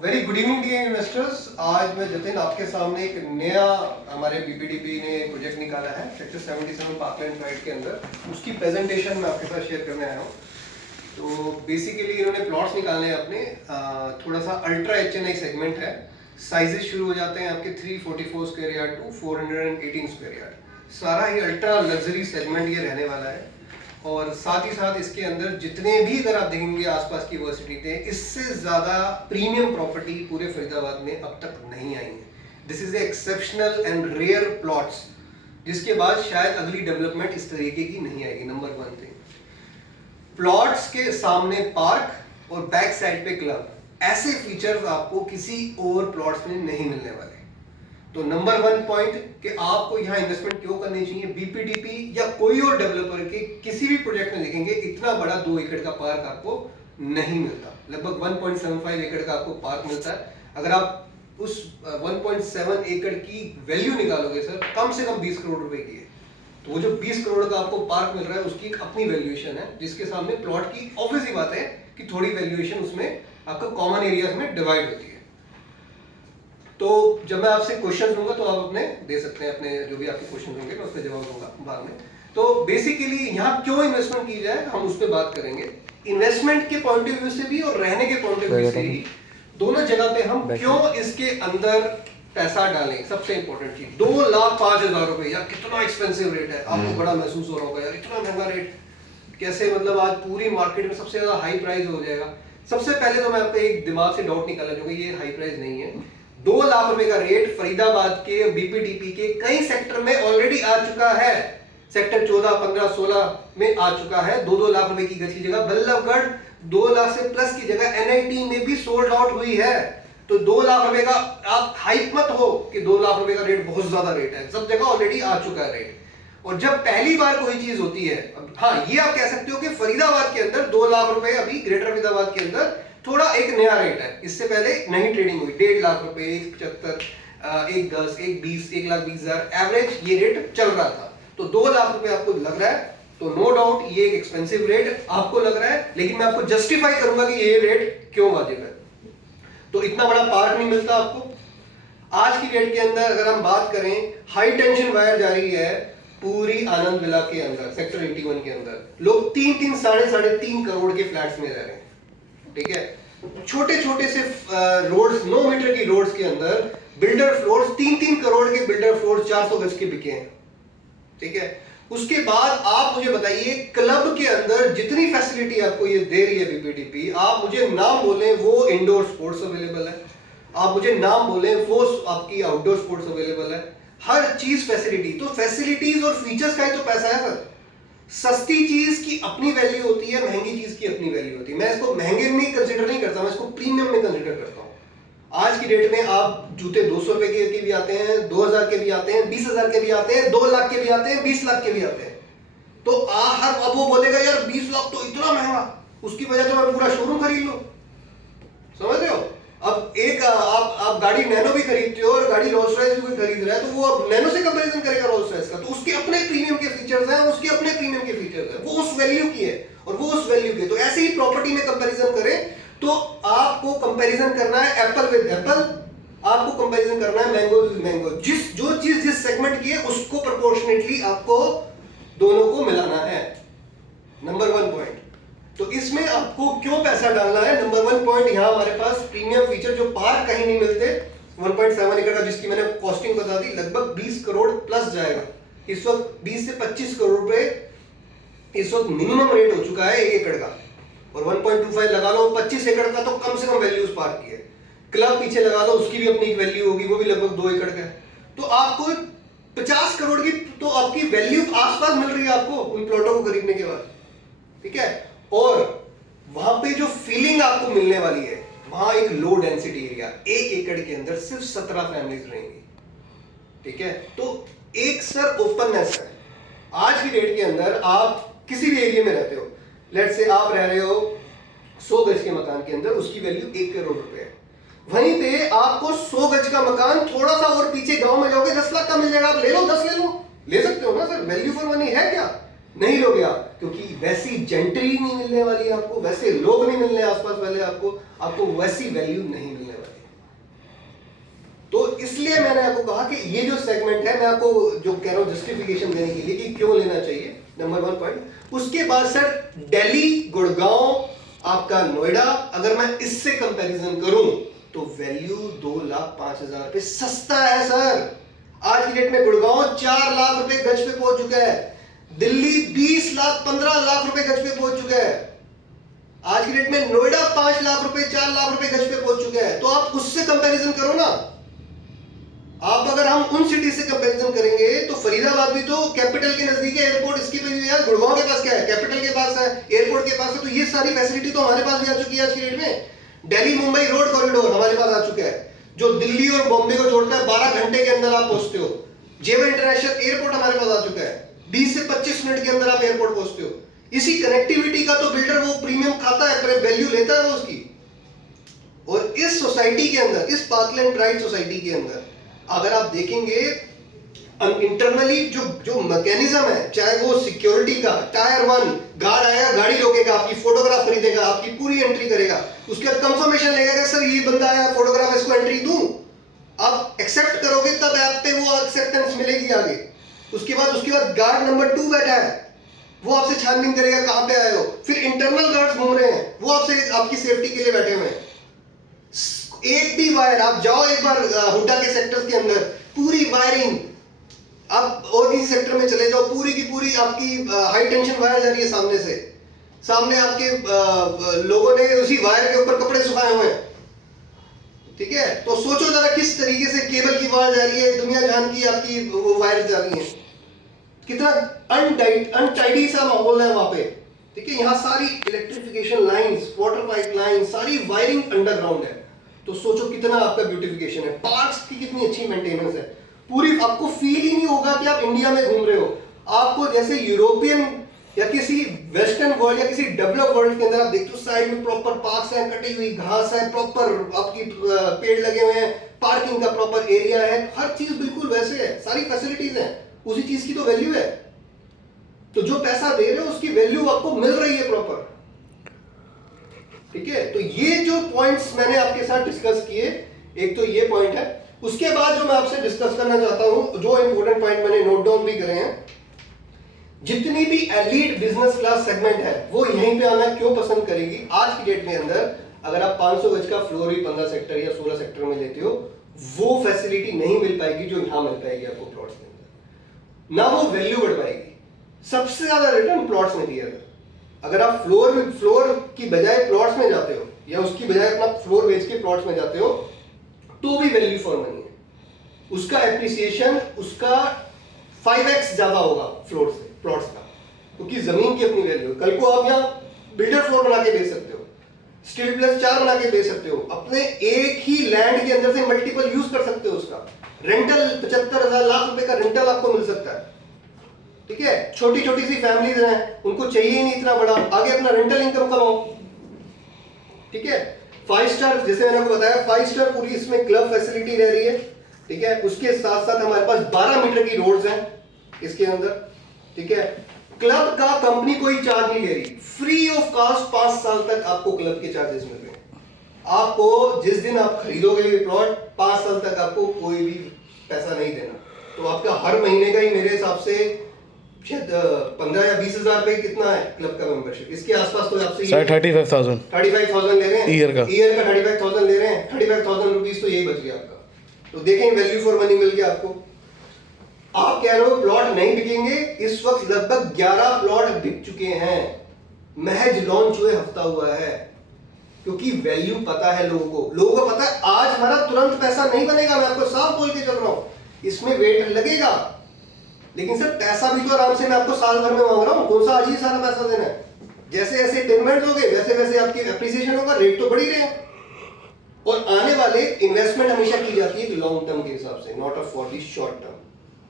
Very good evening dear investors. आज मैं जतिन आपके सामने एक नया हमारे बीपीडीपी ने प्रोजेक्ट निकाला है सेक्टर 77 पार्कलैंड राइट के अंदर, उसकी प्रेजेंटेशन मैं आपके साथ शेयर करने आया हूँ। तो बेसिकली इन्होंने प्लॉट्स निकालने हैं अपने, थोड़ा सा अल्ट्रा HNI सेगमेंट है। साइजेस शुरू हो जाते हैं आपके 344 square yard to 418 square yard. सारा ही अल्ट्रा लग्जरी सेगमेंट ये रहने वाला है। और साथ ही साथ इसके अंदर जितने भी अगर आप देखेंगे आसपास की वर्सिटी थे, इससे ज़्यादा प्रीमियम प्रॉपर्टी पूरे फरीदाबाद में अब तक नहीं आई है। This is exceptional and rare plots, जिसके बाद शायद अगली डेवलपमेंट इस तरीके की नहीं आएगी। नंबर 1 थिंग, प्लॉट्स के सामने पार्क और बैक साइड पे क्लब, ऐसे फीचर्स आपको किसी और प्लॉट्स में नहीं मिलने वाले। तो नंबर 1 पॉइंट कि आपको यहाँ इन्वेस्टमेंट क्यों करनी चाहिए। बीपीडीपी या कोई और डेवलपर के किसी भी प्रोजेक्ट में देखेंगे इतना बड़ा 2 एकड़ का पार्क आपको नहीं मिलता। लगभग 1.75 एकड़ का आपको पार्क मिलता है। अगर आप उस 1.7 एकड़ की वैल्यू निकालोगे सर, कम से कम 20 करोड़ रुपए की है। तो वो जो 20 करोड़ का आपको पार्क मिल रहा है उसकी एक अपनी वैल्यूएशन है, जिसके सामने प्लॉट की ऑब्वियस ही बात है कि थोड़ी वैल्यूएशन उसमें आपका कॉमन एरियाज में डिवाइड होती है। तो जब मैं आपसे क्वेश्चन दूंगा तो आप अपने दे सकते हैं, अपने जो भी आपके क्वेश्चन होंगे मैं उस पर जवाब दूंगा बाद में। तो बेसिकली यहाँ क्यों इन्वेस्टमेंट की जाए हम उस पर बात करेंगे। इन्वेस्टमेंट के पॉइंट ऑफ व्यू से भी और रहने के पॉइंट ऑफ व्यू से भी, दोनों जगह पे हम क्यों इसके अंदर पैसा डालें। सबसे इंपॉर्टेंट चीज, 2,05,000 रुपए, यार कितना एक्सपेंसिव रेट है। आपको बड़ा महसूस हो रहा होगा यार इतना महंगा रेट कैसे, मतलब आज पूरी मार्केट में सबसे ज्यादा हाई प्राइस हो जाएगा। सबसे पहले तो मैं आपको एक दिमाग से डाउट निकालना चाहूंगा, ये हाई प्राइस नहीं है। 2 लाख रुपए का रेट फरीदाबाद के बीपीडीपी के कई सेक्टर में ऑलरेडी आ चुका है। सेक्टर 14, 15, 16 में आ चुका है। 2-2 लाख रुपए की गज की जगह बल्लभगढ़ 2 लाख से प्लस की जगह एनआईटी में भी सोल्ड आउट हुई है। तो 2 लाख रुपए का आप हाइप मत हो कि 2 लाख रुपए का रेट बहुत ज्यादा रेट है, सब जगह ऑलरेडी आ चुका है रेट। और जब पहली बार कोई चीज होती है, हाँ ये आप कह सकते हो कि फरीदाबाद के अंदर 2 लाख रुपए अभी ग्रेटर फरीदाबाद के अंदर थोड़ा एक नया रेट है। इससे पहले नहीं ट्रेडिंग हुई। 1.5 लाख रुपए, 1.75, 1.10, 1.20, 1,20,000 एवरेज ये रेट चल रहा था। तो 2 लाख रुपए आपको लग रहा है तो नो डाउट ये एक एक्सपेंसिव रेट आपको लग रहा है, लेकिन मैं आपको जस्टिफाई करूंगा कि ये रेट क्यों वाजिब है। तो इतना बड़ा पार्क नहीं मिलता आपको आज की डेट के अंदर। अगर हम बात करें, हाई टेंशन वायर जा रही है पूरी आनंद विला के अंदर, सेक्टर 81 के अंदर। लोग 3-3, 3.5 करोड़ के फ्लैट्स में रह रहे हैं, ठीक है। छोटे छोटे से रोड्स, 9 मीटर की रोड्स के अंदर बिल्डर फ्लोर्स, 3-3 करोड़ के बिल्डर फ्लोर्स 400 गज के बिके हैं, ठीक है। उसके बाद आप मुझे बताइए, क्लब के अंदर जितनी फैसिलिटी आपको ये दे रही है बीपीडीपी, आप मुझे नाम बोलें वो इंडोर स्पोर्ट्स अवेलेबल है, आप मुझे नाम बोलें वो आपकी आउटडोर स्पोर्ट्स अवेलेबल है, हर चीज फैसिलिटी। तो फैसिलिटीज और फीचर्स का ही तो पैसा है सर। सस्ती चीज की अपनी वैल्यू होती है, महंगी चीज की अपनी वैल्यू होती है। मैं इसको महंगे में कंसीडर नहीं करता, मैं इसको प्रीमियम में कंसीडर करता हूं। आज की डेट में आप जूते 200 रुपए के भी आते हैं, 2,000 के भी आते हैं, 20,000 के भी आते हैं, 2 लाख के भी आते हैं, 20 लाख के भी आते हैं। तो हर अब वो बोलेगा यार 20 लाख तो इतना महंगा, उसकी वजह तो मैं पूरा शोरूम खरीद लूं। समझ रहे हो। अब एक आप गाड़ी नैनो भी खरीदते हो और गाड़ी रोल्स रॉयस भी खरीद रहा है, तो वो नैनो से कंपैरिजन करेगा रोल्स रॉयस का, तो उसके अपने प्रीमियम के फीचर्स हैं, उसके अपने प्रीमियम के फीचर्स हैं, वो उस वैल्यू की है और वो उस वैल्यू की है। तो ऐसे ही प्रॉपर्टी में कंपैरिजन करें तो आपको कंपैरिजन करना है एप्पल विद एप्पल, आपको कंपैरिजन करना है मैंगो विद मैंगो। जो चीज जिस सेगमेंट की है उसको प्रोपोर्शनेटली आपको दोनों को मिलाना है। Number 1 point. तो इसमें आपको क्यों पैसा डालना है। नंबर 1 पॉइंट, यहाँ हमारे पास प्रीमियम फीचर जो पार्क कहीं नहीं मिलते। 1.7 एकड़ का, जिसकी मैंने कॉस्टिंग बता दी, लगभग 20 करोड़ प्लस जाएगा। इस वक्त 20 से 25 करोड़ रुपए इस वक्त मिनिमम रेट हो चुका है 1 एकड़ का। और 1.25 लगा लो, 25 एकड़ का तो कम से कम वैल्यू उस पार्क की है। क्लब पीछे लगा लो, उसकी भी अपनी एक वैल्यू होगी, वो भी लगभग 2 एकड़ का है। तो आपको 50 करोड़ की तो आपकी वैल्यू आसपास मिल रही है आपको उन प्लॉटों को खरीदने के बाद, ठीक है। और वहां पे जो फीलिंग आपको मिलने वाली है, वहां एक लो डेंसिटी एरिया, 1 एकड़ के अंदर सिर्फ 17 फैमिलीज रहेंगी, ठीक है। तो एक सर ओपननेस है। आज की डेट के अंदर आप किसी भी एरिया में रहते हो, लेट्स से आप रह रहे हो 100 गज के मकान के अंदर, उसकी वैल्यू 1 करोड़ रुपए है। वहीं पे आपको 100 गज का मकान थोड़ा सा और पीछे गांव में जाओगे 10 लाख का मिल जाएगा। आप ले लो, 10 ले लो, ले सकते हो ना सर। वैल्यू फॉर मनी है क्या? नहीं लोगे आप, क्योंकि वैसी जेंट्री नहीं मिलने वाली है आपको, वैसे लोग नहीं मिलने आसपास वाले आपको वैसी वैल्यू नहीं मिलने वाली। इसलिए मैंने आपको कहा कि ये जो सेगमेंट है, मैं आपको जो कह रहा हूं जस्टिफिकेशन देने के लिए कि क्यों लेना चाहिए, नंबर 1 पॉइंट। उसके बाद सर दिल्ली, गुड़गांव, आपका नोएडा, अगर मैं इससे कंपैरिजन करूं तो वैल्यू 2,05,000 रुपए सस्ता है सर। आज की डेट में गुड़गांव 4 लाख रुपए गज पे पहुंच चुका है, दिल्ली 20 लाख 15 लाख रुपए गज पे पहुंच चुका है, आज की डेट में नोएडा 5 लाख रुपए 4 लाख रुपए गज पे पहुंच चुका है। तो आप उससे कंपैरिजन करो ना। आप अगर हम उन सिटी से कंपैरिजन करेंगे तो फरीदाबाद भी तो कैपिटल के नजदीक है, एयरपोर्ट इसके पे भी है। गुड़गांव के पास क्या है? कैपिटल के पास है, एयरपोर्ट के पास है। तो ये सारी फैसिलिटी तो हमारे पास भी आ चुकी है आज की डेट में। दिल्ली मुंबई रोड कॉरिडोर हमारे पास आ चुका है, जो दिल्ली और बॉम्बे को जोड़ता है। 12 घंटे के अंदर आप पहुंचते हो। जेवर इंटरनेशनल एयरपोर्ट हमारे पास आ चुका है, 20 से 25 मिनट के अंदर आप एयरपोर्ट पहुंचते हो। इसी कनेक्टिविटी का तो बिल्डर वो प्रीमियम खाता है, वैल्यू लेता है वो उसकी। और इस सोसाइटी के अंदर, इस पार्कलैंड प्राइड सोसाइटी के अंदर अगर आप देखेंगे इंटरनली जो मैकेनिज्म है, चाहे वो सिक्योरिटी का, टायर 1 गार्ड आएगा, गाड़ी रोकेगा, आपकी फोटोग्राफ खरीदेगा, आपकी पूरी एंट्री करेगा, उसके बाद कंफर्मेशन लेगा सर ये बंदा आया, फोटोग्राफ, इसको एंट्री दूं। आप एक्सेप्ट करोगे तब ऐप पे वो एक्सेप्टेंस मिलेगी आगे। उसके बाद गार्ड नंबर 2 बैठा है, वो आपसे छानबीन करेगा कहां पे आए हो। फिर इंटरनल गार्ड्स घूम रहे हैं, वो आपसे आपकी सेफ्टी के लिए बैठे हुए हैं। एक भी वायर, आप जाओ एक बार हुड्डा के सेक्टर्स के अंदर, पूरी वायरिंग, आप और किसी सेक्टर में चले जाओ, पूरी की पूरी आपकी हाई टेंशन वायर जा रही है सामने से। सामने आपके लोगों ने उसी वायर के ऊपर कपड़े सुखाए हुए हैं, ठीक है। तो सोचो जरा किस तरीके से केबल की वायर जा रही है, दुनिया जहान की आपकी वो वायर जा रही है, कितना अनटाइडी सा माहौल है वहां पे, ठीक है। यहाँ सारी electrification lines, water pipe line, सारी वायरिंग अंडरग्राउंड है। तो सोचो कितना आपका ब्यूटिफिकेशन है, पार्क्स की कितनी अच्छी मेंटेनेंस है पूरी। आपको फील ही नहीं होगा कि आप इंडिया में घूम रहे हो। आपको जैसे यूरोपियन या किसी वेस्टर्न वर्ल्ड या किसी डेवलप वर्ल्ड के अंदर आप देखते हो साइड में प्रॉपर पार्क्स हैं, कटी हुई घास है, प्रॉपर आपकी पेड़ लगे हुए हैं, पार्किंग का प्रॉपर एरिया है, हर चीज बिल्कुल वैसे है, सारी फैसिलिटीज हैं। उसी चीज की तो वैल्यू है। तो जो पैसा दे रहे हो उसकी वैल्यू आपको मिल रही है प्रॉपर, ठीक है। तो ये जो पॉइंट्स मैंने आपके साथ डिस्कस किए, एक तो ये पॉइंट है। उसके बाद जो मैं आपसे डिस्कस करना चाहता हूं, जो इंपॉर्टेंट पॉइंट मैंने नोट डाउन भी करे हैं, जितनी भी एलीट बिजनेस क्लास सेगमेंट है वो यहीं पे आना क्यों पसंद करेगी। आज की डेट में अंदर अगर आप 500 गज का फ्लोर भी 15 सेक्टर या 16 सेक्टर में लेते हो, वो फैसिलिटी नहीं मिल पाएगी जो यहां मिल पाएगी आपको प्लॉट्स के अंदर, ना वो वैल्यू बढ़ पाएगी। सबसे ज्यादा रिटर्न प्लॉट्स में दिया है। अगर आप फ्लोर की बजाय प्लॉट्स में जाते हो या उसकी बजाय अपना फ्लोर बेच के प्लॉट्स में जाते हो तो भी वैल्यू फॉर मनी है। उसका एप्रिसिएशन उसका 5x ज्यादा होगा फ्लोर से प्लॉट्स का, क्योंकि जमीन की अपनी वैल्यू। कल को आप यहाँ बिल्डर फ्लोर बना के बेच सकते हो, स्टील प्लस 4 बना के बेच सकते हो, अपने एक ही लैंड के अंदर से मल्टीपल यूज कर सकते हो। उसका रेंटल 75,000 लाख रुपए का रेंटल आपको मिल सकता है, ठीक है। छोटी छोटी सी फैमिलीज हैं, उनको चाहिए ही नहीं इतना बड़ा, आगे अपना रेंटल इनकम कमाओ, ठीक है। 5 स्टार, जैसे मैंने आपको बताया 5 स्टार पूरी इसमें क्लब फैसिलिटी रह रही है, ठीक है। उसके साथ साथ हमारे पास 12 मीटर की रोड्स हैं इसके अंदर, ठीक है। क्लब का कंपनी कोई चार्ज नहीं ले रही, फ्री ऑफ कॉस्ट 5 साल तक आपको क्लब के चार्जेस मिल रहे हैं। आपको जिस दिन आप खरीदोगे ये प्लॉट, 5 साल तक आपको कोई भी पैसा नहीं देना। तो आपका हर महीने का ही मेरे हिसाब से शायद 15 या 20,000 रुपए कितना है क्लब का मेंबरशिप, इसके आसपास तो आपसे 35,000 ले रहे हैं ईयर का 35,000 ले रहे हैं, 35,000 रुपीज तो यही बच गया आपका। तो देखें वैल्यू फॉर मनी मिल गया आपको। आप कह रहे हो प्लॉट नहीं बिकेंगे, इस वक्त लगभग 11 प्लॉट बिक चुके हैं, महज लॉन्च हुए हफ्ता हुआ है, क्योंकि वैल्यू पता है लोगों को पता है आज हमारा तुरंत पैसा नहीं बनेगा। मैं आपको साफ बोल के चल रहा हूं, इसमें वेट लगेगा, लेकिन सर पैसा भी तो आराम से मैं आपको साल भर में मांग रहा हूं, कौन सा आज ही सारा पैसा देना है। जैसे जैसे पेमेंट होगे वैसे वैसे आपकी एप्रिसिएशन होगा, रेट तो बढ़ ही रहे हैं। और आने वाले इन्वेस्टमेंट हमेशा की जाती है लॉन्ग टर्म के हिसाब से, not for the short term.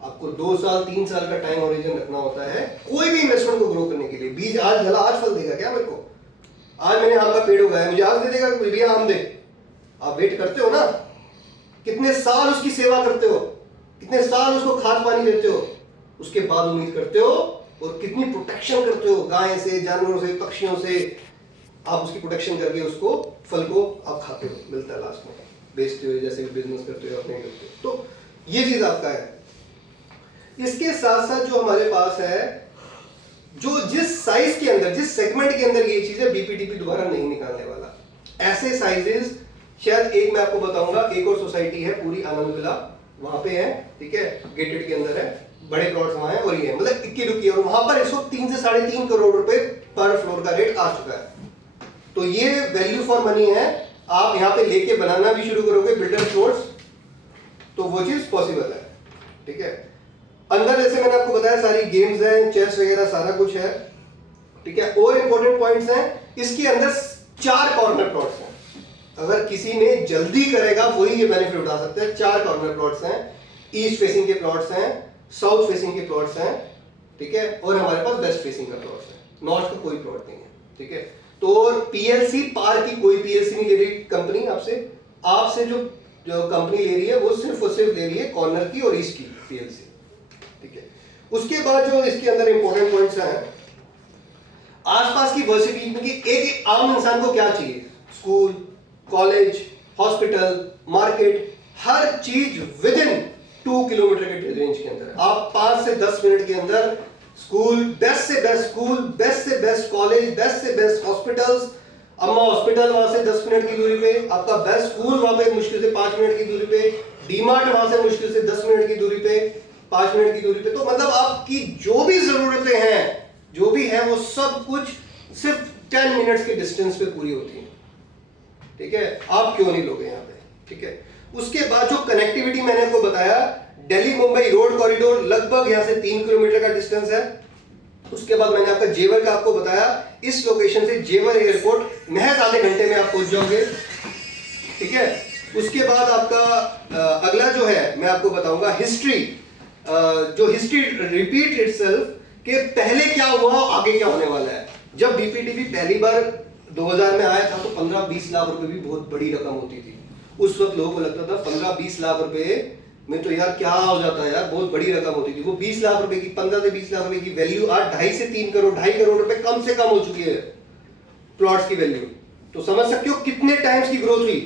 आपको 2 साल 3 साल का टाइम ओरिजिन रखना होता है कोई भी इन्वेस्टमेंट को ग्रो करने के लिए। बीज आज डला आज फल देगा क्या मेरे को? आज मैंने आम का पेड़ उगाया, मुझे आज दे देगा भैया आम दे? आप वेट करते हो ना, कितने साल उसकी सेवा करते हो, कितने साल उसको खाद पानी देते हो, उसके बाद उम्मीद करते हो, और कितनी प्रोटेक्शन करते हो गाय से, जानवरों से, पक्षियों से, आप उसकी प्रोटेक्शन करके उसको फल को आप खाते हो, मिलता है लास्ट में। बेचते हुए, जैसे भी बिजनेस करते हुए अपने करते हुए। तो ये चीज आपका है। इसके साथ साथ जो हमारे पास है, जो जिस साइज के अंदर, जिस सेगमेंट के अंदर ये चीज है, बीपीडीपी दोबारा नहीं निकालने वाला। ऐसे साइजेस शायद एक मैं आपको बताऊंगा, एक और सोसाइटी है पूरी आनंद विला, वहां पे है, ठीक है, गेटेड के अंदर है, बड़े प्लॉट्स वहां है, और ये है मतलब इक्की दुक्की, और वहां पर इस वक्त 3 से 3.5 करोड़ रुपए पर फ्लोर का रेट आ चुका है। तो ये वैल्यू फॉर मनी है। आप यहाँ पे लेके बनाना भी शुरू करोगे बिल्डर फ्लोर्स, तो वो चीज पॉसिबल है, ठीक है। अंदर जैसे मैंने आपको बताया सारी गेम्स हैं, चेस वगैरह सारा कुछ है, ठीक है। और इंपॉर्टेंट पॉइंट्स हैं, इसके अंदर 4 कॉर्नर प्लॉट्स हैं। अगर किसी ने जल्दी करेगा वही ये बेनिफिट उठा सकते हैं। 4 कॉर्नर प्लॉट्स हैं, ईस्ट फेसिंग के प्लॉट्स हैं, साउथ फेसिंग के प्लॉट्स हैं, ठीक है, और हमारे पास वेस्ट फेसिंग का प्लॉट्स है, नॉर्थ का कोई प्लॉट नहीं है, ठीक है। तो और पीएलसी पार की कोई पीएलसी नहीं ले रही कंपनी आपसे जो कंपनी ले रही है वो सिर्फ और सिर्फ ले रही है कॉर्नर की और ईस्ट की पीएलसी, ठीक है। उसके बाद जो इसके अंदर इंपॉर्टेंट पॉइंट्स हैं, आसपास की वर्सिटी, एक आम इंसान को क्या चाहिए, स्कूल, कॉलेज, हॉस्पिटल, मार्केट, हर चीज विद इन 2 किलोमीटर के रेंज के अंदर। आप 5 से 10 मिनट के अंदर स्कूल, बेस्ट से बेस्ट स्कूल, बेस्ट से बेस्ट कॉलेज, बेस्ट से बेस्ट हॉस्पिटल्स, अम्मा हॉस्पिटल वहां से 10 मिनट की दूरी पे, आपका बेस्ट स्कूल वहां पे मुश्किल से 5 मिनट की दूरी पे, डीमार्ट वहां से मुश्किल से 10 मिनट की दूरी पे, 5 मिनट की दूरी पे। तो मतलब आपकी जो भी जरूरतें हैं, जो भी है, वो सब कुछ सिर्फ 10 मिनट्स के डिस्टेंस पे पूरी होती है, ठीक है। आप क्यों नहीं लोगे यहाँ पे, ठीक है। उसके बाद जो कनेक्टिविटी मैंने आपको बताया, दिल्ली मुंबई रोड कॉरिडोर लगभग यहाँ से 3 किलोमीटर का डिस्टेंस है। उसके बाद मैंने आपका जेवर का आपको बताया, इस लोकेशन से जेवर एयरपोर्ट महज आधे घंटे में आप पहुंच जाओगे, ठीक है। उसके बाद आपका अगला जो है मैं आपको बताऊंगा हिस्ट्री, जो हिस्ट्री रिपीट इटसेल्फ कि पहले क्या हुआ आगे क्या होने वाला है। जब बीपीडीपी पहली बार 2000 में आया था तो 15-20 लाख रुपए भी बहुत बड़ी रकम होती थी। उस वक्त लोगों को लगता था 15-20 लाख रुपए में तो यार क्या हो जाता है यार, बहुत बड़ी रकम होती थी। वो 20 लाख रुपए की, 15 से 20 लाख रुपए की वैल्यू आज 2.5 से 3 करोड़, 2.5 करोड़ रुपए कम से कम हो चुकी है प्लॉट्स की वैल्यू। तो समझ सकते हो कितने टाइम्स की ग्रोथ हुई।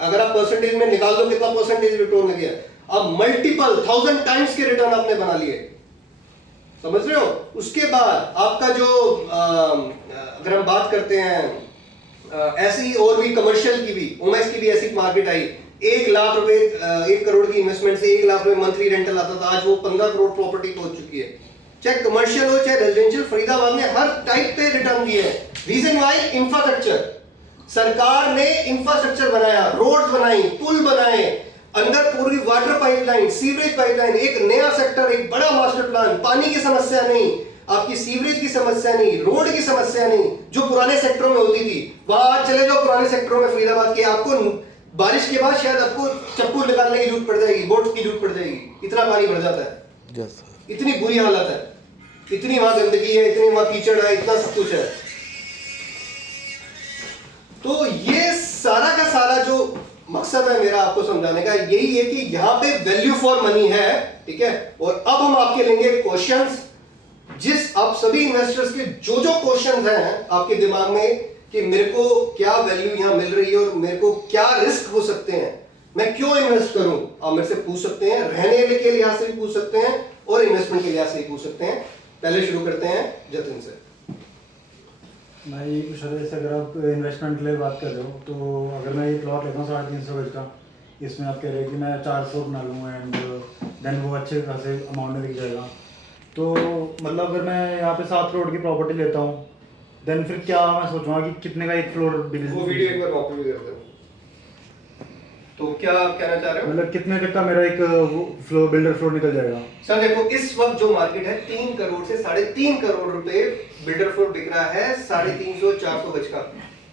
अगर आप परसेंटेज में निकाल दो कितना परसेंटेज रिटर्न लग गया, अब मल्टीपल 1000 टाइम्स के रिटर्न आपने बना लिए, समझ रहे हो। उसके बाद आपका जो अगर हम बात करते हैं ऐसी और भी कमर्शियल की भी, ओमेक्स की भी ऐसी मार्केट आई, 1 लाख रुपए 1 करोड़ की इन्वेस्टमेंट से 1 लाख रुपए मंथली रेंटल आता था, आज वो 15 करोड़ प्रॉपर्टी पहुंच चुकी है। चाहे कमर्शियल हो चाहे रेजिडेंशियल, फरीदाबाद ने हर टाइप पे रिटर्न दिए हैं। रीजन वाई, इंफ्रास्ट्रक्चर, सरकार ने इंफ्रास्ट्रक्चर बनाया, रोड्स बनाई, पुल बनाए, अंदर पूरी वाटर पाइपलाइन, सीवरेज पाइपलाइन, एक नया सेक्टर, एक बड़ा मास्टर प्लान, पानी की समस्या नहीं, आपकी सीवरेज की समस्या नहीं, रोड की समस्या नहीं, जो पुराने सेक्टरों में होती थी। वहां आज चले जाओ पुराने सेक्टरों में फरीदाबाद के, आपको बारिश के बाद शायद आपको चप्पू निकालने की जरूरत पड़ जाएगी, बोट की जरूरत पड़ जाएगी, इतना पानी भर जाता है, इतनी बुरी हालत है, इतनी वहां गंदगी है, इतनी वहां कीचड़ है, इतना सब कुछ है। तो ये सारा का सारा जो मकसद है मेरा आपको समझाने का यही है कि यहाँ पे वैल्यू फॉर मनी है, ठीक है। और अब हम आपके लेंगे क्वेश्चंस, जिस आप सभी इन्वेस्टर्स के जो क्वेश्चंस हैं आपके दिमाग में कि मेरे को क्या वैल्यू यहाँ मिल रही है और मेरे को क्या रिस्क हो सकते हैं, मैं क्यों इन्वेस्ट करूं, आप मेरे से पूछ सकते हैं। रहने के लिहाज से भी पूछ सकते हैं और इन्वेस्टमेंट के लिहाज से भी पूछ सकते हैं। पहले शुरू करते हैं जतिन से। मैं ये पूछ रहा था, जैसे अगर आप इन्वेस्टमेंट के लिए बात कर रहे हो, तो अगर मैं ये प्लॉट लेता हूँ 350 गज का, इसमें आप कह रहे हैं कि मैं 400 बना लूँगा एंड देन वो अच्छे खासे अमाउंट में दिख जाएगा, तो मतलब अगर मैं यहाँ पे 7 करोड़ की प्रॉपर्टी लेता हूँ, देन फिर क्या मैं सोचूंगा कि कितने का एक फ्लोर बिल, वो वीडियो एक बार कॉपी भी करते हो, तो क्या कहना चाह रहे हो, मतलब कितने तक का मेरा एक फ्लोर बिल्डर फ्लोर निकल जाएगा। सर देखो इस वक्त जो मार्केट है 3 करोड़ से 3.5 करोड़ रुपए बिल्डर फ्लोर बिक रहा है 350-400 गज का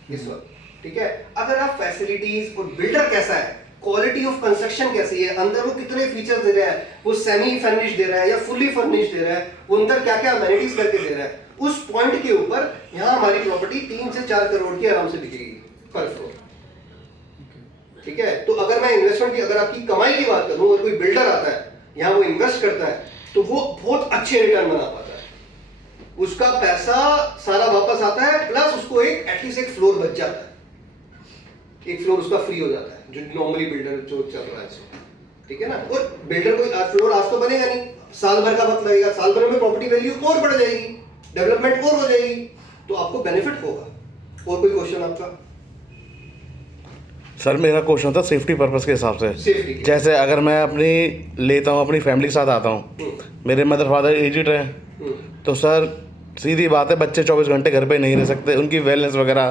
इस वक्त, ठीक है। अगर आप फैसिलिटीज और बिल्डर कैसा है, क्वालिटी ऑफ कंस्ट्रक्शन कैसी है, अंदर वो कितने फीचर्स दे रहा है, वो सेमी फर्निश दे रहा है या फुली फर्निश दे रहा है, वो अंदर क्या क्या अमेनिटीज करके दे रहा है, उस पॉइंट के ऊपर यहाँ हमारी प्रॉपर्टी 3 से 4 करोड़ की आराम से बिकेगी पर फ्लोर, ठीक है। तो अगर मैं इन्वेस्टमेंट की, अगर आपकी कमाई की बात करूं और कोई बिल्डर आता है यहाँ वो इन्वेस्ट करता है तो वो बहुत अच्छे रिटर्न बना पाता है, उसका पैसा सारा वापस आता है, प्लस उसको एक एटलीस्ट एक फ्लोर बच जाता है, एक फ्लोर उसका फ्री हो जाता है, जो नॉर्मली बिल्डर जो चल रहा है इसमें, ठीक है ना। और बिल्डर कोई फ्लोर आज तो बनेगा नहीं, साल भर का वक्त लगेगा, साल भर में प्रॉपर्टी वैल्यू और बढ़ जाएगी, डेवलपमेंट और हो जाएगी, तो आपको बेनिफिट होगा। और कोई क्वेश्चन आपका? सर मेरा क्वेश्चन था सेफ्टी पर्पस के हिसाब से। सेफ्टी जैसे अगर मैं अपनी लेता हूँ, अपनी फैमिली के साथ आता हूँ, मेरे मदर फादर एजिड हैं, तो सर सीधी बात है बच्चे 24 घंटे घर पे नहीं रह सकते, उनकी वेलनेस वगैरह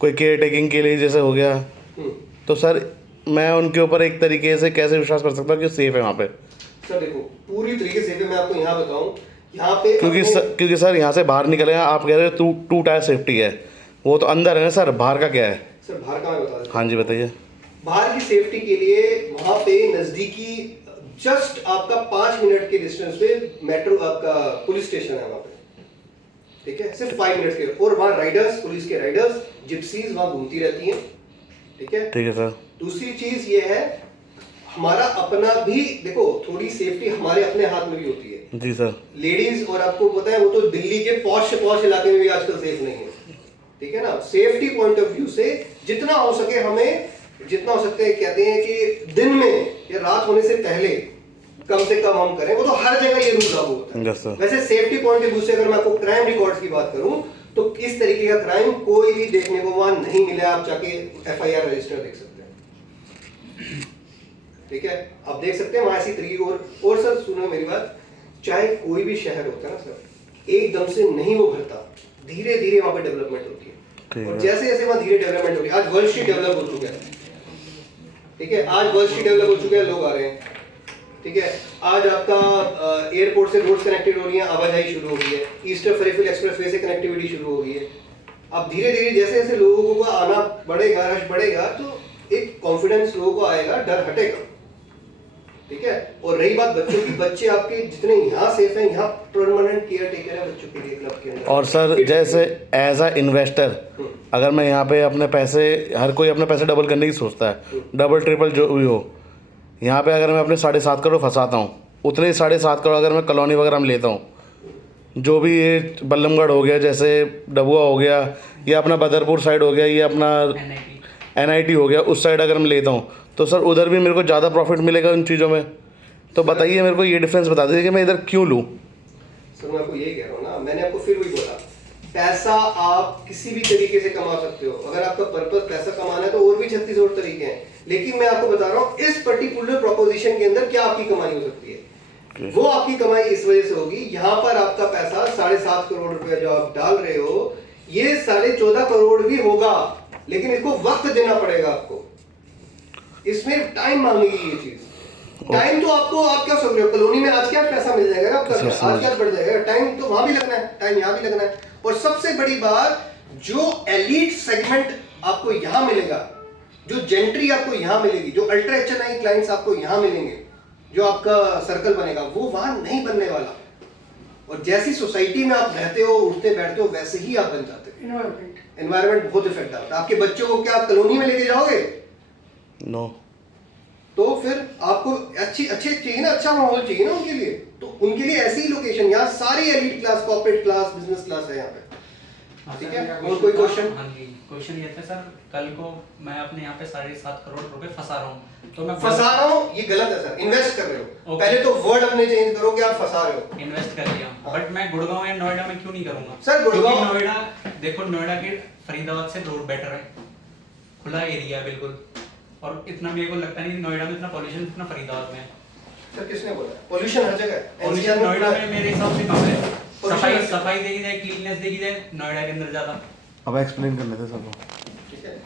कोई केयर टेकिंग के लिए जैसे हो गया, तो सर मैं उनके ऊपर एक तरीके से कैसे विश्वास कर सकता हूँ कि सेफ है वहाँ पे? सर देखो पूरी तरीके से मैं आपको यहाँ बताऊँ, यहाँ पे क्योंकि सर यहाँ से बाहर निकले हैं, आप कह रहे हो 2 टायर सेफ्टी है, वो तो अंदर है ना सर, बाहर का क्या है? सर बाहर का मैं बता देता हूँ। हाँ जी बताइए। बाहर की सेफ्टी के लिए वहाँ पे नजदीकी जस्ट आपका 5 मिनट के डिस्टेंस पे मेट्रो आपका पुलिस स्टेशन है वहाँ पे, ठीक है, सिर्फ 5 मिनट के। और वहाँ राइडर्स, पुलिस के राइडर्स, जिप्सीज वहाँ घूमती रहती हैं, ठीक है। ठीक है सर। दूसरी चीज ये है, हमारा अपना भी देखो, थोड़ी सेफ्टी हमारे अपने हाथ में भी होती है। जी सर। लेडीज, और आपको पता है वो तो दिल्ली के पॉश इलाके में भी आजकल सेफ नहीं है, ठीक है ना। सेफ्टी पॉइंट ऑफ व्यू से जितना हो सके हमें, जितना हो सकते हैं, कहते हैं कि दिन में या रात होने से पहले कम से कम हम करें, वो तो हर जगह ये रूल लागू होता है। Yes, sir. वैसे सेफ्टी पॉइंट ऑफ व्यू से अगर मैं आपको क्राइम रिकॉर्ड्स की बात करूं, तो इस तरीके का क्राइम कोई भी देखने को वहां नहीं मिला। आप जाके FIR रजिस्टर देख सकते हैं, ठीक है, आप देख सकते हैं वहां ऐसी तरीके। और सर सुनो मेरी बात, चाहे कोई भी शहर होता है ना सर, एकदम से नहीं वो भरता, धीरे धीरे वहां पे डेवलपमेंट होती है। और जैसे जैसे वहां धीरे डेवलपमेंट हो रही है, आज वर्ल्ड स्ट्रीट डेवलप हो चुका है, ठीक है, आज वर्ल्ड स्ट्रीट डेवलप हो चुका है, लोग आ रहे हैं, ठीक है। आज आपका एयरपोर्ट से रोड कनेक्टेड हो रही है, आवाजाही शुरू हो गई है, ईस्टर्न फरीफिल एक्सप्रेसवे से कनेक्टिविटी शुरू हो गई है। अब धीरे धीरे जैसे जैसे लोगों को आना बढ़ेगा, रश बढ़ेगा, तो एक कॉन्फिडेंस लोगों को आएगा, डर हटेगा, ठीक है। और रही बात बच्चों की, बच्चे आपके जितने यहाँ सेफ हैं, यहाँ परमानेंट केयर टेकर है बच्चों के लिए क्लब के अंदर। और सर जैसे एज अ इन्वेस्टर अगर मैं यहाँ पे अपने पैसे, हर कोई अपने पैसे डबल करने की सोचता है, डबल ट्रिपल जो भी हो, यहाँ पे अगर मैं अपने 7.5 करोड़ फंसाता हूँ, उतने ही 7.5 करोड़ अगर मैं कॉलोनी वगैरह में लेता हूँ, जो भी ये बल्लमगढ़ हो गया, जैसे डबुआ हो गया, या अपना बदरपुर साइड हो गया, या अपना NIT हो गया, उस साइड अगर मैं लेता हूँ, तो सर उधर भी मेरे को ज़्यादा प्रॉफिट मिलेगा उन चीज़ों में। तो बताइए मेरे को ये डिफरेंस बता दीजिए कि मैं इधर क्यों लूँ। सर मैं आपको यही कह रहा हूँ ना, मैंने आपको फिर वही बोला, पैसा आप किसी भी तरीके से कमा सकते हो। अगर आपका पर्पस पैसा कमाना है तो और भी 36 और तरीके हैं, लेकिन मैं आपको बता रहा हूँ इस पर्टिकुलर प्रोपोजिशन के अंदर क्या आपकी कमाई हो सकती है। वो आपकी कमाई इस वजह से होगी, यहाँ पर आपका पैसा 7.5 करोड़ रुपया जो आप डाल रहे हो, ये 14.5 करोड़ भी होगा, लेकिन इसको वक्त देना पड़ेगा आपको, इसमें टाइम मांगेगी ये चीज। टाइम तो आपको, आप क्या सोच रहे हो, कॉलोनी में आज क्या पैसा मिल जाएगा आपका, आज क्या बढ़ जाएगा, टाइम तो वहां भी लगना है, टाइम यहाँ भी लगना है। और सबसे बड़ी बात, जो एलीट सेगमेंट आपको यहाँ मिलेगा, जो जेंट्री आपको यहाँ मिलेगी, जो अल्ट्रा HNI क्लाइंट्स आपको यहाँ मिलेंगे, जो आपका सर्कल बनेगा, वो वहां नहीं बनने वाला। और जैसी सोसाइटी में आप रहते हो, उठते बैठते हो, वैसे ही आप बन जाते हो। एनवायरमेंट बहुत इफेक्ट डालता है। आपके बच्चों को क्या आप कॉलोनी में लेके जाओगे? नो। तो फिर आपको अच्छे चाहिए ना, अच्छा माहौल चाहिए ना उनके लिए, तो उनके लिए ऐसी ही लोकेशन, यहाँ सारी elite class, corporate class, business class है यहाँ पे, ठीक है। और कोई क्वेश्चन? हाँ जी, क्वेश्चन ये था सर, कल को मैं अपने यहाँ पे 7.5 करोड़ रुपए फंसा रहा हूँ, तो मैं फंसा रहा हूँ ये गलत है सर, इन्वेस्ट कर रहे हो। पहले तो वर्ड अपने चेंज करो कि आप फंसा रहे हो। इन्वेस्ट कर लिया, बट मैं गुड़गांव या नोएडा में क्यों नहीं करूंगा सर? गुड़गांव, नोएडा देखो, नोएडा के फरीदाबाद से रोड बेटर है, खुला एरिया बिल्कुल, और इतना मेरे को लगता नहीं नोएडा में इतना पॉल्यूशन इतना फरीदाबाद में है। सर किसने बोला? पॉल्यूशन हर जगह है, पॉल्यूशन नोएडा में मेरे हिसाब से कम है। सफाई देखी जाए, क्लीननेस देखी जाए, नोएडा के अंदर ज्यादा। अब एक्सप्लेन कर लेते सबको, ठीक है।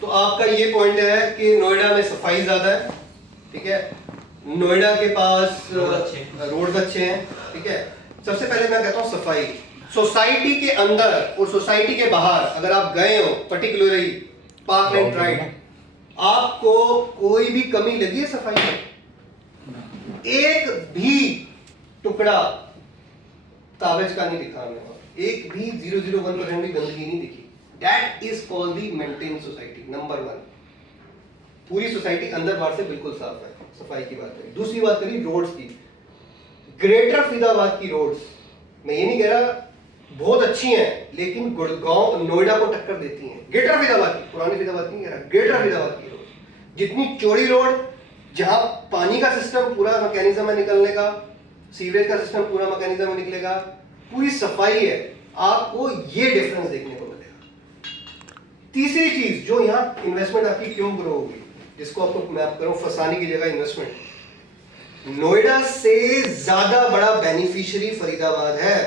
तो आपका ये पॉइंट है कि नोएडा में सफाई ज्यादा है, ठीक है, नोएडा के पास रोड अच्छे हैं, ठीक है। सबसे पहले मैं कहता हूँ सफाई, सोसाइटी के अंदर और सोसाइटी के बाहर अगर आप गए हो, पर्टिकुलरली पार्क एंड राइड, आपको कोई भी कमी लगी है सफाई में? एक भी टुकड़ा कागज का नहीं दिखा हमें, एक भी 0.01% भी गंदगी नहीं दिखी। That is called the maintain society. Number 1, पूरी सोसाइटी अंदर बाहर से बिल्कुल साफ है, सफाई की बात करी। दूसरी बात करी रोड्स की, ग्रेटर फरीदाबाद की रोड्स, मैं ये नहीं कह रहा बहुत अच्छी हैं, लेकिन गुड़गांव नोएडा को टक्कर देती हैं। ग्रेटर फरीदाबाद की, पुरानी फरीदाबाद की नहीं कह रहा, ग्रेटर फरीदाबाद की रोड, जितनी चौड़ी रोड, जहां पानी का सिस्टम पूरा मैकेनिज्म है निकलने का, सीवरेज का सिस्टम पूरा मैकेनिज्म में निकलेगा, पूरी सफाई है, आपको ये डिफरेंस देखने को मिलेगा। तीसरी चीज जो यहाँ इन्वेस्टमेंट आपकी क्यों ग्रो होगी, जिसको आपको मैं करूं फंसाने की जगह इन्वेस्टमेंट, नोएडा से ज्यादा बड़ा बेनिफिशियरी फरीदाबाद है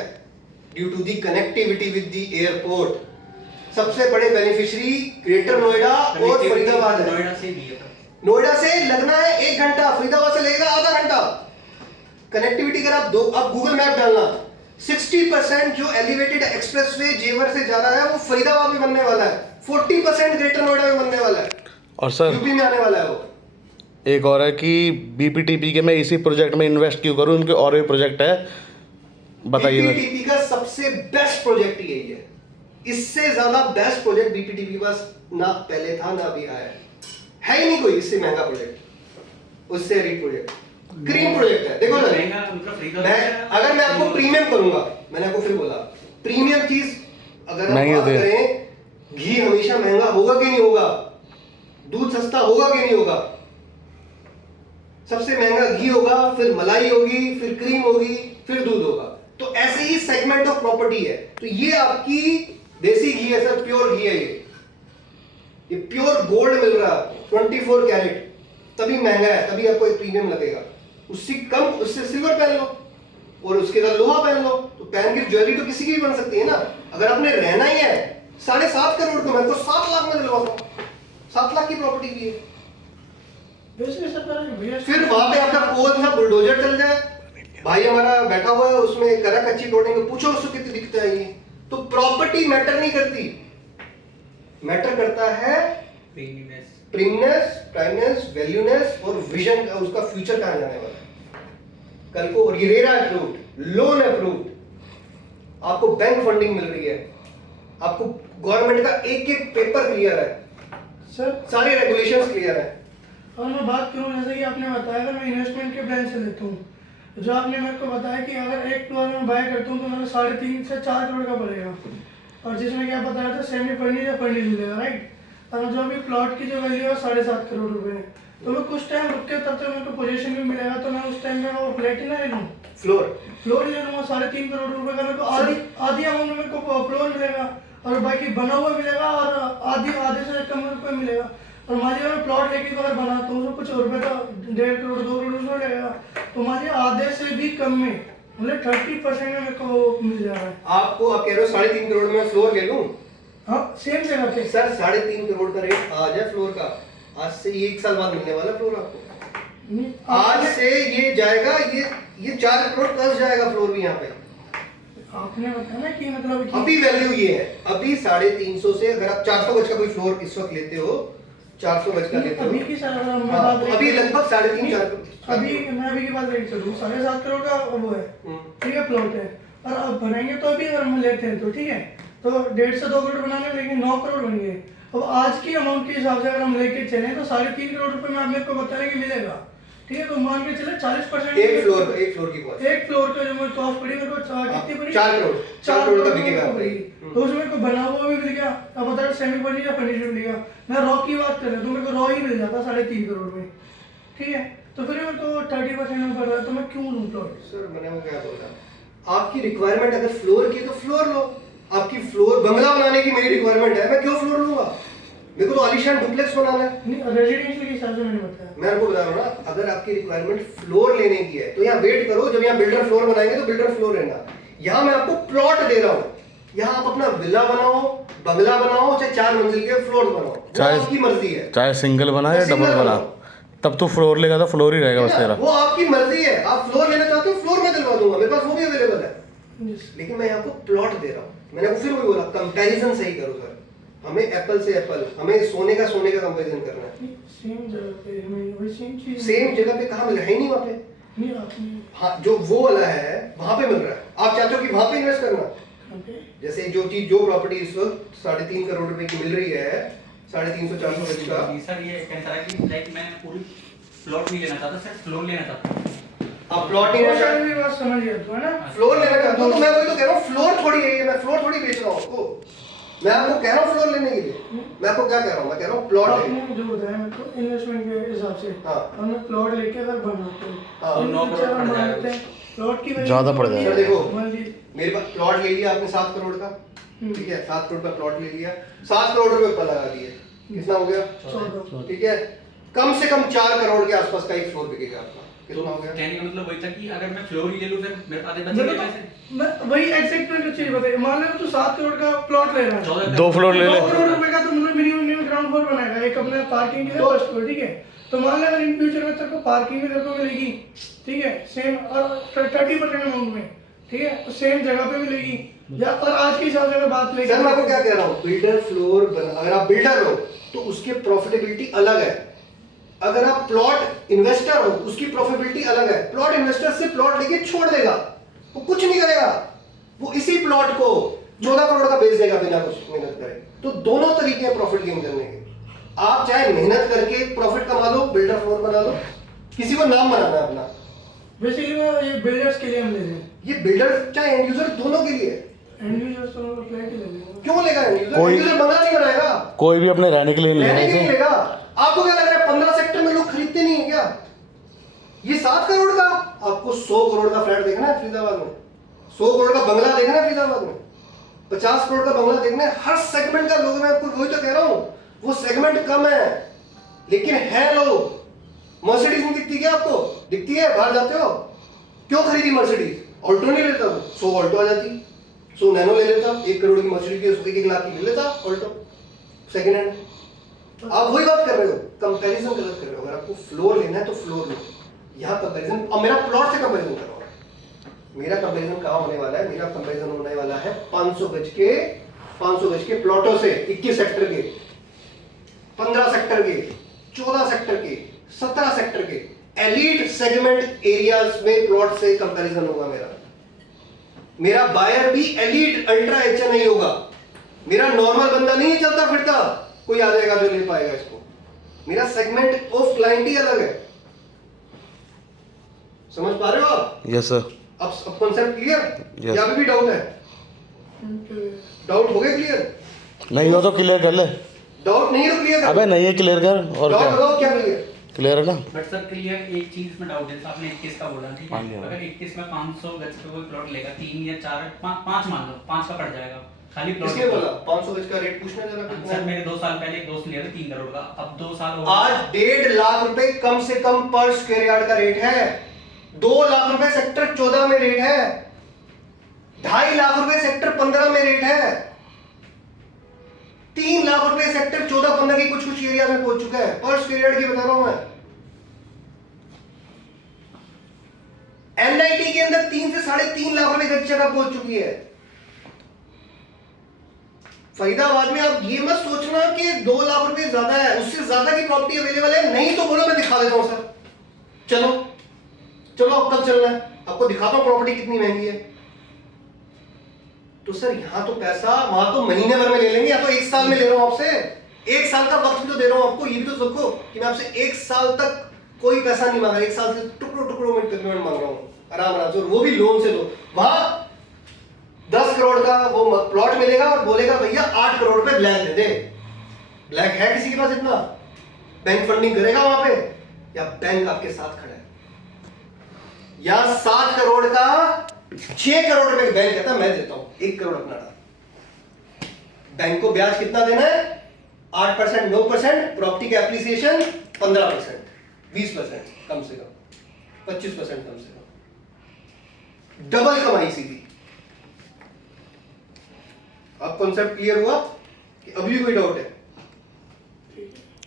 due to the connectivity with the airport. सबसे बड़े बेनिफिशियरी ग्रेटर नोएडा और फरीदाबाद है। नोएडा से भी है नोएडा से लगना है 1 घंटा, फरीदाबाद से लगेगा आधा घंटा। कनेक्टिविटी अगर आप गूगल मैप डालना, 60% जो एलिवेटेड एक्सप्रेसवे जेवर से जा रहा है वो फरीदाबाद में बनने वाला है, 40% ग्रेटर नोएडा में बनने वाला है, और सर यूपी में आने वाला है वो। एक और है कि बीपीटीपी के मैं इसी प्रोजेक्ट में इन्वेस्ट क्यों करूं, उनके और भी प्रोजेक्ट है, बताइए। बीपीटीपी का सबसे बेस्ट प्रोजेक्ट यही है, इससे ज्यादा बेस्ट प्रोजेक्ट बीपीटीपी के पास ना पहले था ना अभी आया है ही नहीं कोई इससे महंगा प्रोजेक्ट, उससे री प्रोजेक्ट, क्रीम प्रोजेक्ट है। देखो सर, अगर मैं आपको प्रीमियम करूंगा, मैंने आपको फिर बोला प्रीमियम चीज अगर हम बात करें, घी हमेशा महंगा होगा कि नहीं होगा, दूध सस्ता होगा कि नहीं होगा, सबसे महंगा घी होगा, फिर मलाई होगी, फिर क्रीम होगी, फिर दूध होगा। तो ऐसे ही सेगमेंट ऑफ प्रॉपर्टी है। तो ये आपकी देसी घी है सर, प्योर घी है, ये प्योर गोल्ड मिल रहा है 24 कैरेट, तभी महंगा है, तभी आपको एक प्रीमियम लगेगा। उससे कम, उससे सिल्वर पहन लो और उसके साथ लोहा पहन लो, तो पहन के ज्वेलरी तो किसी की भी बन सकती है ना। अगर आपने रहना ही है 7.5 करोड़ को, मैं तो 7 लाख में दिलवाता हूँ, 7 लाख की प्रॉपर्टी भी है। फिर वहां पे आपका कौन सा बुलडोजर चल जाए, भाई हमारा बैठा हुआ है उसमें करा कच्ची तोड़ेंगे, पूछो उसको कितनी दिखता है ये। तो प्रॉपर्टी मैटर नहीं करती, मैटर करता है प्रीमियमनेस, प्राइमनेस, वैल्यूनेस और विजन का, उसका फ्यूचर कहां जाने वाला है कल को। और ये रेरा अप्रूव्ड, लोन अप्रूव्ड, आपको बैंक फंडिंग मिल रही है, आपको गवर्नमेंट का एक पेपर क्लियर है सर, सारे रेगुलेशंस क्लियर है। और मैं बात करूं जैसे कि आपने बताया, अगर मैं इन्वेस्टमेंट के प्लान से लेता हूँ, जो आपने मेरे को बताया कि अगर एक फ्लोर में बाय करता हूँ तो मेरे 3.5 से 4 करोड़ का पड़ेगा, और जिसमें क्या बताया था सेमी फर्निश या फर्निश मिलेगा, राइट। और जो अभी प्लॉट की जो वैल्यू है 7.5 करोड़ रुपए है, तो मैं कुछ टाइम रुक के तब तक मेरे को पोजीशन भी मिलेगा, तो मैं उस टाइम में वो फ्लैट ही ना ले लूँ, फ्लोर ले लूँगा। 3.5 करोड़ रुपए का मेरे को आधी अमाउंट में मेरे को फ्लोर मिलेगा और बाकी बना हुआ मिलेगा, और आधे से कम रुपये मिलेगा। और मान लीजिए मैं प्लॉट लेके अगर बनाता हूँ तो कुछ रुपए का 1.5 करोड़ 2 करोड़ उसमें लगेगा, तो मान लीजिए आधे से भी कम में, मतलब 30% में मेरे को मिल जा रहा है। आपको आप कह रहे हो 3.5 करोड़ में फ्लोर ले लूं? हाँ, सेम जगह पे सर 3.5 करोड़ का रेट आज है फ्लोर का, आज से 1 साल बाद मिलने वाला फ्लोर आपको। आज से ये जाएगा, ये 4 करोड़ प्लस जाएगा फ्लोर भी यहाँ पे। आपने बताया ना कि मतलब अभी वैल्यू ये है, अभी 350 से अगर आप 400 गज का कोई फ्लोर इस वक्त लेते हो, 400 गज का लेते हो अभी की सर, अभी लगभग 3.5-4 करोड़। मैं अभी की बात रेट करूँ, 7.5 करोड़ का वो है, ठीक है, प्लॉट है। और अब बनाएंगे तो अभी अगर हम लेते हैं तो ठीक है, तो 1.5 से 2 करोड़ बनाने में, लेकिन 9 करोड़ बन गए। अब आज की अमाउंट के हिसाब से अगर हम लेके चलें तो 3.5 करोड़ रुपए में आप मेरे को बता रहे कि मिलेगा, ठीक है। तो मान के चले 40% एक फ्लोर की कॉस्ट, एक फ्लोर का जो मेरे कॉस्ट पड़ी, मेरे को कितनी पड़ी? 4 करोड़ का बिकेगा। तो उसमें को बना हुआ भी मिल गया, अब बता रहे सेमी फर्निश या फर्निश मिल गया। मैं रॉ की बात कर रहा हूं तो मेरे को रॉ ही मिल जाता 3.5 करोड़ में, ठीक है। तो फिर मेरे को 30% में पड़ रहा है, तो मैं क्यों लूं प्लॉट? सर मैंने वो क्या बोला, आपकी रिक्वायरमेंट अगर फ्लोर की है तो फ्लोर लो। आपकी फ्लोर बंगला बनाने की मेरी रिक्वायरमेंट है, मैं क्यों फ्लोर लूंगा? मेरे को तो आलीशान डुप्लेक्स बनाना है। नहीं, रेजिडेंशियल के हिसाब से मैंने बताया। मैं आपको बता रहा हूँ ना, अगर आपकी रिक्वायरमेंट फ्लोर लेने की है तो यहाँ वेट करो, जब यहाँ बिल्डर फ्लोर बनाएंगे तो बिल्डर फ्लोर लेना। यहाँ मैं आपको प्लॉट दे रहा हूँ, यहाँ आप अपना विला बनाओ, बंगला बनाओ, चाहे 4 मंजिल के फ्लोर बनाओ, वो आपकी मर्जी है। चाहे सिंगल बना या डबल बना, तब तो फ्लोर लेगा तो फ्लोर ही रहेगा बस तेरा। वो आपकी मर्जी है, आप फ्लोर लेना चाहते हो फ्लोर में दिलवा दूंगा, मेरे पास वो भी अवेलेबल है। लेकिन मैं आपको प्लॉट दे रहा हूँ। मैंने आपको फिर वही बोला, कंपैरिजन सही करो सर। हमें एप्पल से एप्पल, हमें सोने का कंपैरिजन करना है। सेम जगह पे हमें वही सेम चीज, सेम जगह पे कहाँ मिल रहा है? नहीं वहाँ पे। नहीं आपने, हाँ, जो वो वाला है वहाँ पे मिल रहा है। आप चाहते हो कि वहाँ पे इन्वेस्ट करना? जैसे जो प्रॉपर्टी इस वक्त 3.5 करोड़ रुपए की मिल रही है, 350-400 गज का। सर ये कहता है कि लाइक मैं पूरी प्लॉट नहीं लेना चाहता, सिर्फ फ्लोर लेना चाहता हूँ। आप प्लॉट ही वो शायद मेरी बात समझ गया तो, है ना? फ्लोर लेना चाहते हो तो मैं वही तो कह रहा हूँ, फ्लोर थोड़ी है ये, मैं फ्लोर थोड़ी बेच रहा हूँ आपको। मैं आपको कह रहा हूँ फ्लोर लेने के लिए, मैं आपको क्या कह रहा हूँ, मैं कह रहा हूँ प्लॉट है। आपने जो बताया मेरे को इन्वेस्टमेंट के हिसाब से, हाँ। हमने प्लॉट लेके अगर बनाते हाँ, हैं, 9 करोड़ पड़ जाएगा। प्लॉट की ज़्यादा पड़ जाएगा। सर देखो, मान लीजिए मेरे पास प्लॉट ले लिया आपने 7 करोड़ का, ठीक है, 7 करोड़ का प्लॉट ले लिया, 7 करोड़ रुपए ऊपर लगा दिए, कितना हो गया? 14। ठीक है, कम से कम 4 करोड़ के आसपास का एक फ्लोर बिकेगा आपका, कितना हो गया? कहने का मतलब वही था कि अगर मैं फ्लोर ही ले लूं फिर मेरे आधे बचे मेरे गए को पैसे। मैं वही एग्जैक्ट मैंने चीज बताई, मान लो तू 7 करोड़ का प्लॉट ले रहा है, 14 2 फ्लोर ले 2 ले। करोड़ रुपए का तो मतलब मिनिमम ग्राउंड फ्लोर बनाएगा, एक अपने पार्किंग के लिए फर्स्ट फ्लोर, ठीक है? तो मान ले अगर इन फ्यूचर में तेरे को पार्किंग में तेरे को मिलेगी, ठीक है, सेम और 30% अमाउंट में, ठीक है, तो सेम जगह पे मिलेगी, या और आज के हिसाब से अगर बात लेके, सर मैं आपको क्या कह रहा हूँ, बिल्डर फ्लोर अगर आप बिल्डर हो तो उसकी प्रॉफिटेबिलिटी अलग है, अगर आप प्लॉट इन्वेस्टर हो उसकी प्रॉफिटेबिलिटी अलग है। प्लॉट इन्वेस्टर से प्लॉट लेके छोड़ देगा, वो कुछ नहीं करेगा, वो इसी प्लॉट को 14 करोड़ का बेच देगा बिना कुछ मेहनत करे। तो दोनों तरीके हैं प्रॉफिट गेन करने के, आप चाहे मेहनत करके प्रॉफिट कमा लो, बिल्डर फ्लोर बना लो, किसी को नाम बनाना है अपना, बेसिकली ये बिल्डर्स के लिए हम ले रहे हैं, ये बिल्डर चाहे एंड यूजर दोनों के लिए। एंड यूजर्स तो हम फ्लैट ही ले लेंगे। क्यों लेगा एंड यूजर? कोई- एंड यूजर बंगला नहीं बनाएगा, कोई भी अपने रहने के लिए नहीं रहने लेना के लिए इसे। लेगा। आपको क्या लग रहा है 15 सेक्टर में लोग खरीदते नहीं है क्या? ये 7 करोड़ का, आपको 100 करोड़ का फ्लैट देखना है फरीदाबाद में, 100 करोड़ का बंगला देखना है फरीदाबाद में, 50 करोड़ का बंगला देखना है। हर सेगमेंट का लोग, मैं आपको वही तो कह रहा हूँ, वो सेगमेंट कम है लेकिन है लोग। मर्सिडीज नहीं दिखती क्या आपको? दिखती है, बाहर जाते हो, क्यों खरीदी मर्सिडीज? ऑल्टो नहीं लेता, 100 ऑल्टो आ जाती, 100 नैनो ले लेता, 1 करोड़ की मर्सिडीज 1 लाख की ले लेता ऑल्टो सेकेंड हैंड। आप वही बात कर रहे हो, कंपैरिजन गलत कर रहे हो। अगर आपको फ्लोर लेना है तो फ्लोर लो, यहाँ कंपैरिजन, अब मेरा प्लॉट से कंपैरिजन कर रहा हूँ। मेरा कंपैरिजन कहाँ होने वाला है? मेरा कंपैरिजन होने वाला है 500 गज के प्लॉटों से, 21 सेक्टर के, 15 सेक्टर के, 14 सेक्टर के, 17 सेक्टर के एलीट सेगमेंट एरियाज में प्लॉट से कंपैरिजन होगा मेरा। मेरा बायर भी एलीट अल्ट्रा HNI होगा, मेरा नॉर्मल बंदा नहीं चलता फिरता कोई आ जाएगा जो ले पाएगा इसको। मेरा सेगमेंट ऑफ क्लाइंट ही अलग है, समझ पा रहे हो आप? Yes sir. अब कॉन्सेप्ट क्लियर? Yes. या अभी भी डाउट है? डाउट हो गया क्लियर? नहीं हो तो क्लियर कर ले। डाउट नहीं है तो क्लियर अबे नहीं है, क्लियर कर। और डाउट क्या बताओ क्या क्लियर? क्लियर है ना? बट सर क्लियर एक चीज में डाउट है, जैसे आपने 21 का बोला, ठीक है, मान लिया। अगर 21 में 500 गज का कोई प्लॉट लेगा, 3 या 4 5 मान लो, 5 का पड़ जाएगा खाली प्लॉट। किसने बोला 500 गज का रेट? पूछना जरा कितना सर है? मेरे 2 साल पहले एक दोस्त लिया था 3 करोड़ का, अब 2 साल हो आज 1.5 लाख रुपए कम से कम पर स्क्वायर यार्ड का रेट है। 2 लाख रुपए सेक्टर 14 में रेट है, 2.5 लाख रुपए सेक्टर 15 में रेट है, 3 लाख रुपए सेक्टर 14-15 की कुछ एरिया में पहुंच चुका है। पर स्क्वायर यार्ड की बता रहा हूं मैं। NIT के अंदर 3 से 3.5 लाख रुपए की जगह पहुंच चुकी है। फरीदाबाद में आप ये मत सोचना कि 2 लाख रुपए ज्यादा है, उससे ज्यादा की प्रॉपर्टी अवेलेबल है। नहीं तो बोलो मैं दिखा देता हूं सर, चलो चलो अब कब चलना है? आपको दिखाता हूं प्रॉपर्टी कितनी महंगी है। तो सर यहां तो पैसा, वहां तो महीने भर में ले लेंगे, या तो 1 साल में ले रहा हूं आपसे, 1 साल का वक्त भी तो दे रहा हूं आपको। ये भी तो सोचो कि मैं आपसे 1 साल तक कोई पैसा नहीं मांगा, 1 साल से टुकड़ों में पेमेंट मांग रहा हूं आराम से, वो भी लोन से दो। वहां 10 करोड़ का वो प्लॉट मिलेगा और बोलेगा भैया 8 करोड़ पे ब्लैक दे दे। ब्लैक है किसी के पास इतना? बैंक फंडिंग करेगा वहां पे, या बैंक आपके साथ खड़ा है? या 7 करोड़ का 6 करोड़ रुपए बैंक कहता है मैं देता हूं, 1 करोड़ अपना डाल। बैंक को ब्याज कितना देना है? 8%, 9%, प्रॉपर्टी का एप्रिसिएशन 15%, 20% कम से कम, 25% कम से कम, डबल कमाई सीधी। अब कॉन्सेप्ट क्लियर हुआ कि अभी भी कोई डाउट है?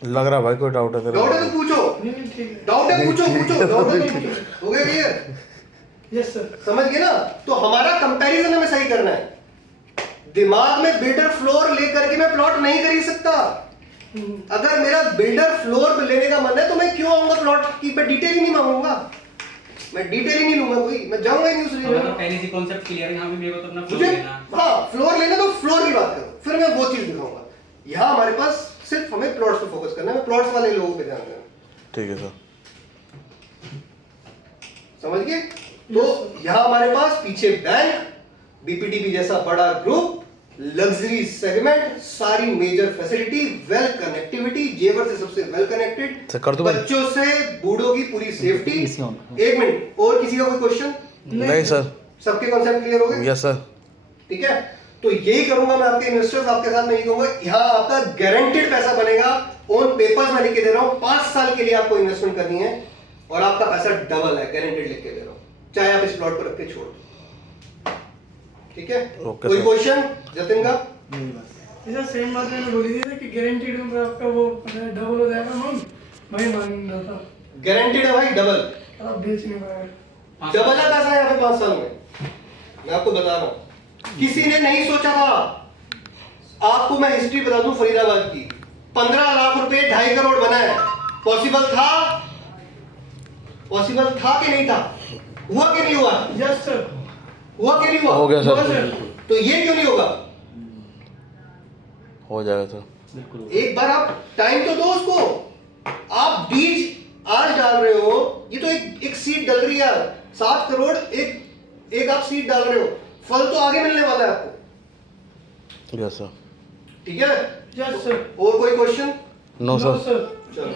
लग रहा भाई कोई डाउट है तेरा? डाउट है तो पूछो, नहीं ठीक है, डाउट है पूछो, डाउट है तो पूछो। हो गया क्लियर? Yes sir. समझ गए ना? तो हमारा कंपैरिजन हमें सही करना है। दिमाग में बिल्डर फ्लोर लेकर के मैं प्लॉट नहीं खरीद सकता। अगर मेरा बिल्डर फ्लोर लेने का मन है तो मैं क्यों आऊंगा प्लॉट की? मैं डिटेल ही नहीं मांगूंगा, मैं डिटेल ही नहीं लूंगा, कोई मैं जाऊंगा ही नहीं उस तो रीजन में। पहले से कॉन्सेप्ट क्लियर है, यहाँ पे मेरे को तो अपना फ्लोर मुझे लेना। हाँ फ्लोर लेना तो फ्लोर की बात करो, फिर मैं वो चीज दिखाऊंगा। यहाँ हमारे पास सिर्फ हमें प्लॉट्स पे फोकस करना है, मैं प्लॉट्स वाले लोगों पे ध्यान देना। ठीक है सर। समझ गए? तो यहाँ हमारे पास पीछे बैंक, बीपीडीपी जैसा बड़ा ग्रुप, लग्जरी सेगमेंट, सारी मेजर फैसिलिटी, वेल कनेक्टिविटी, जेवर से सबसे वेल कनेक्टेड, कर दूं मैं? बच्चों से बूढ़ों की पूरी सेफ्टी। एक मिनट, और किसी का कोई क्वेश्चन? नहीं सर। सबके कॉन्सेप्ट क्लियर हो गए? Yes sir. ठीक है, तो यही करूंगा मैं आपके इन्वेस्टर्स, आपके साथ मैं यही कहूंगा, यहाँ आपका गारंटेड पैसा बनेगा, ऑन पेपर्स में लिख के दे रहा हूँ, 5 साल के लिए आपको इन्वेस्टमेंट करनी है और आपका पैसा डबल है, गारंटेड लिख के दे रहा हूँ, चाहे आप इस प्लॉट पर रख के छोड़ दो। ठीक है, ओके कोई सर। क्वेश्चन जतिन का? यही बात है। जैसा सेम बात मैंने बोली थी ना कि गारंटीड में आपका वो डबल हो जाएगा अमाउंट, वही मांग रहा था। गारंटेड है भाई, डबल आप बेच नहीं पाए। डबल है पैसा यहाँ पे 5 साल में, मैं आपको बता रहा हूँ। किसी ने नहीं सोचा था, आपको मैं हिस्ट्री बता दूं फरीदाबाद की, 15 लाख रुपए 2.5 करोड़ बना है, पॉसिबल था? पॉसिबल था कि नहीं था? हुआ कि नहीं हुआ? Yes sir. हुआ कि नहीं हुआ? हो गया हुआ सर। सर। तो ये क्यों नहीं होगा? हो जाएगा सर। एक बार आप टाइम तो दो उसको। आप बीज आज डाल रहे हो, ये तो एक सीड डल रही है, 7 करोड़ एक आप सीड डाल रहे हो, फल तो आगे मिलने वाला है आपको। Yes sir. ठीक है, यस सर। और कोई क्वेश्चन? No sir. सर। चलो।